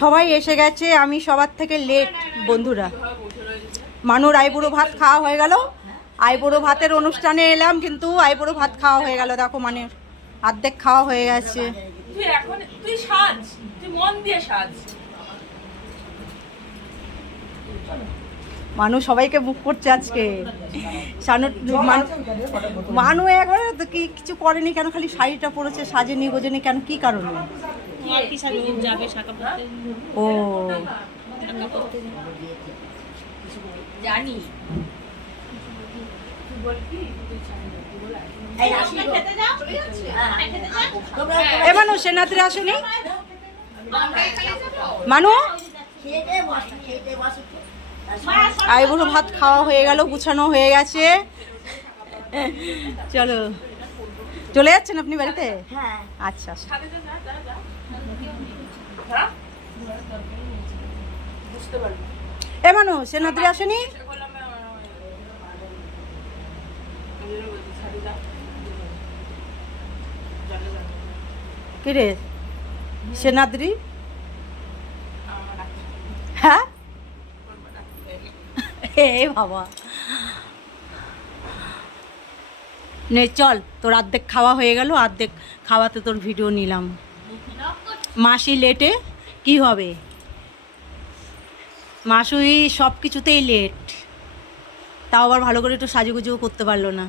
সবাই এসে গেছে, আমি সবার থেকে লেট বন্ধুরা। মানুর আইবুড়ো ভাত খাওয়া হয়ে গেল, আইবুড়ো ভাতের অনুষ্ঠানে এলাম কিন্তু আইবুড়ো ভাত খাওয়া হয়ে গেল। দেখো মানে অর্ধেক খাওয়া হয়ে গেছে। মানু সবাইকে বুক করছে আজকে। মানু একবারে তো কি কিছু করেনি কেন, খালি শাড়িটা পরেছে, সাজেনি গোজেনি কেন, কি কারণে? ও জানি এ মানু সেনাত্রী আসেনি? মানু আইবুড়ো ভাত খাওয়া হয়ে গেল, গুছানো হয়ে গেছে। চলো, চলে যাচ্ছেন আপনি বাড়িতে? আচ্ছা আচ্ছা। এ মানু সেনাত্রী আসেনি? কি রে সেনাদ্রি? হ্যাঁ হে বাবা, নে চল, তোর অর্ধেক খাওয়া হয়ে গেল, অর্ধেক খাওয়াতে তোর ভিডিও নিলাম। মাসি লেটে কি হবে, মাসুই সব কিছুতেই লেট, তাও আবার ভালো করে একটু সাজুগুজুও করতে পারলো না।